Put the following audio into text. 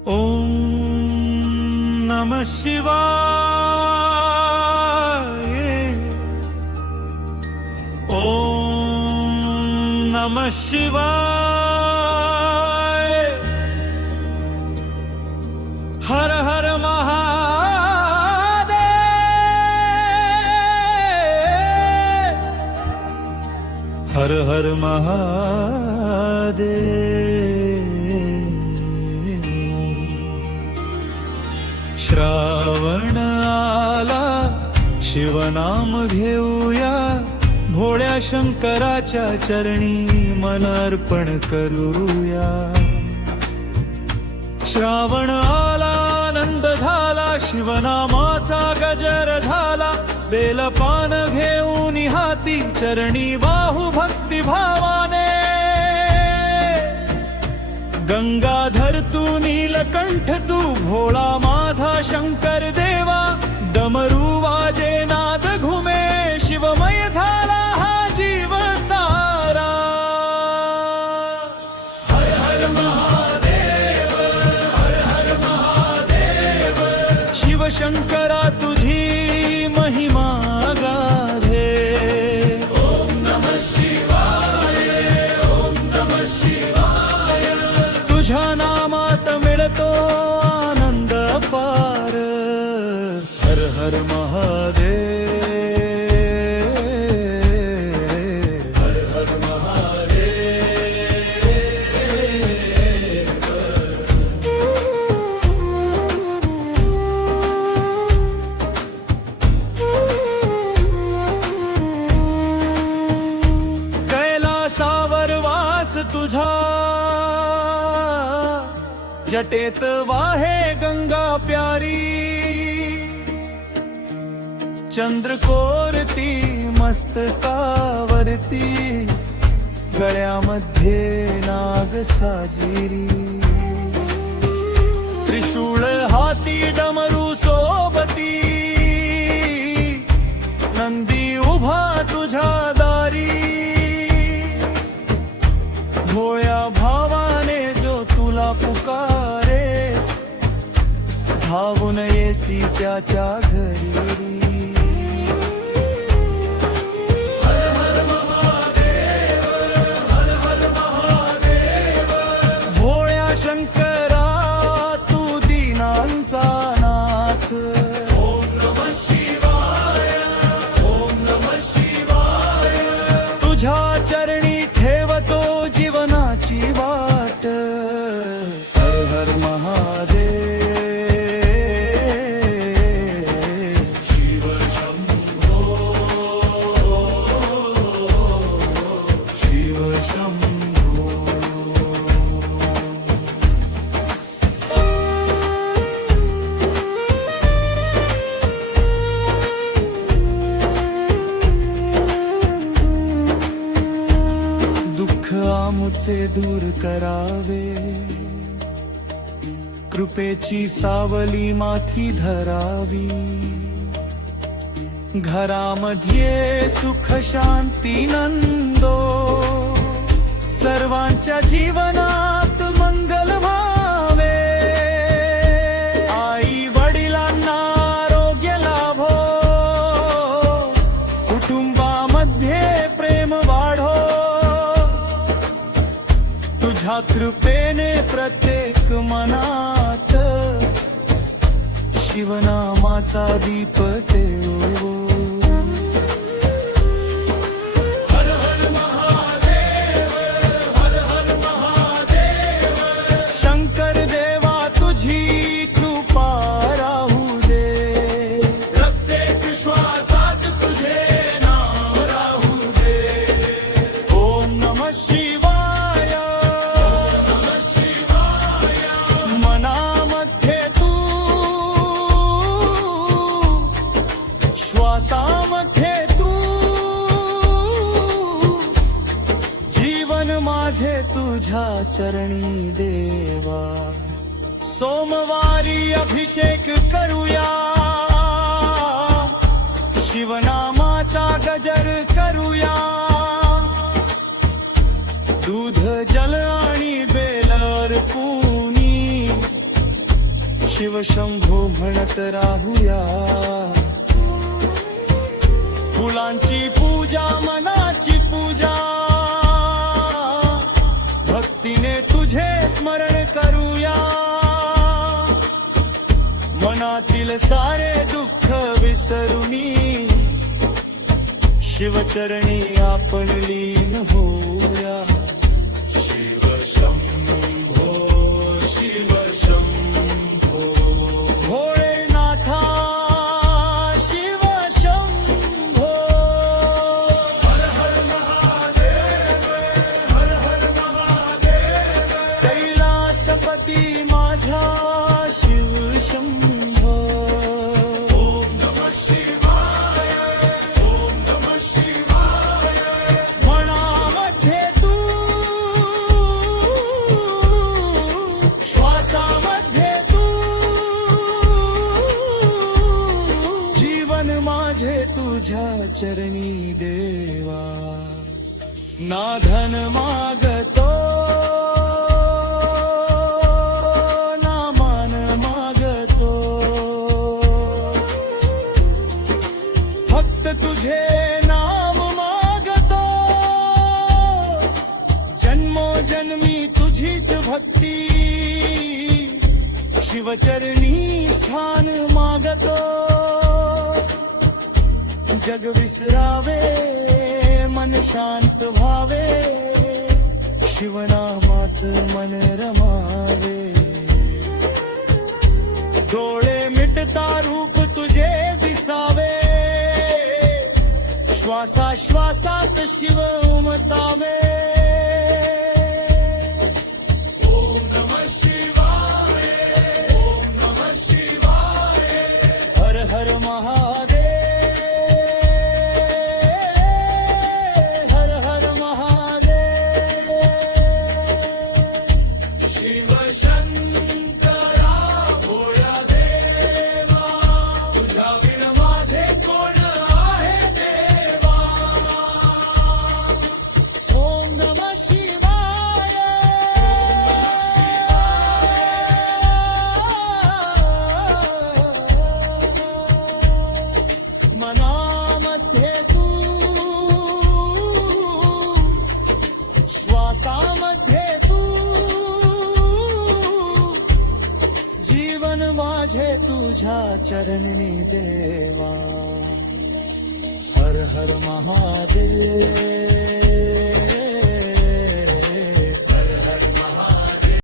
ओम नमः शिवाय। ओम नमः शिवाय। हर हर महादेव। हर हर महादेव। श्रावण आला शिवनाम घेऊया, भोळ्या शंकराच्या चरणी मन अर्पण करूया। श्रावण आला आनंद झाला, शिवनामाचा गजर झाला, बेलपान घेऊन हाती चरणी वाहू भक्ती भावाने। गंगाधर तू नीलकंठ तू भोळा माझा शंकर देवा, डमरू वाजे नाद घुमे, शिवमय झाला हा जीव सारा। हर हर महादेव, हर हर महादेव। शिवशंकरा तुझी महिमा गाधे। ओम नमः शिवाय, ओम नमः शिवाय। तुझ्या नामात मिळतो आनंद पार। हर हर महादेव, हर हर महादेव। कैलासावर वास तुझा, जटेत वाहे गंगा प्यारी, चंद्रकोरती मस्तकावरती, गळ्यामध्ये नाग साजिरी, त्रिशूळ हाती डमरू सोबती, नंदी उभा तुझ्या दारी। भोळ्या भावाने जो तुला पुकारे, धावून येसी त्याच्या घरी। शंकरा तू दीनांचा नाथ। ओम नमः शिवाय, ओम नमः शिवाय। तुझ्या चरणी ठेवतो जीवनाची वाट। हर हर महादेव। शिव शंभो, शिव शंभो। आमुचे दूर करावे, कृपेची सावली माथी धरावी। घरामध्ये सुख शांती नंदो, सर्वांच्या जीवनात मंगल व्हावे। आई वडिलांना आरोग्य लाभो, कुटुंबामध्ये प्रेम वाढो। तुझ्या कृपेने प्रत्येक मनात शिवनामाचा दीप तेवो। हर हर महादेव, हर हर महादेव। शंकर देवा तुझी कृपा राहू दे, प्रत्येक श्वासात तुझे नाम राहू दे। ओम नमः शिवाय, मनामध्ये तू, श्वासामध्ये तू, जीवन माझे तुझ्या चरणी देवा। सोमवारी अभिषेक करूया, शिवनामाचा गजर करूया। दूध जल आणि बेल अर्पूनी शिवशंभो म्हणत राहूया. फुलांची पूजा मनाची पूजा, भक्तीने तुझे स्मरण करूया. मनातील सारे दुःख विसरुनी शिवचरणी आपण लीन होऊया. शिव शंभो शिव शंभो भोळेनाथा शिव शंभो. हर हर महादेव हर हर महादेव. कैलासपती माझा शिव शंभो. ओम नमः शिवाय ओम नमः शिवाय. मनामध्ये तू श्वासामध्ये तू जीवन माझे तुझ्या चरणी देवा. ना धन मागतो ना मान मागतो, फक्त तुझे नाम मागतो. जन्मोजन्मी तुझीच भक्ती शिवचरणी स्थान मागतो. जग विसरावे मन शांत व्हावे, शिवनामात मन रमावे. डोळे मिटता रूप तुझे दिसावे, श्वासाश्वासात शिव उमटावे. ओम नमः शिवाय ओम नमः शिवाय. हर हर महादेव हर हर महादेव. शिव शंकरा भोळ्या देवा, तुझ्या बिन माझे कोण आहे देवा. ओम नमः शिवाय मनामध्ये तू श्वासामध्ये तू जीवन माझे तुझ्या चरणी देवा. हर हर महादेव.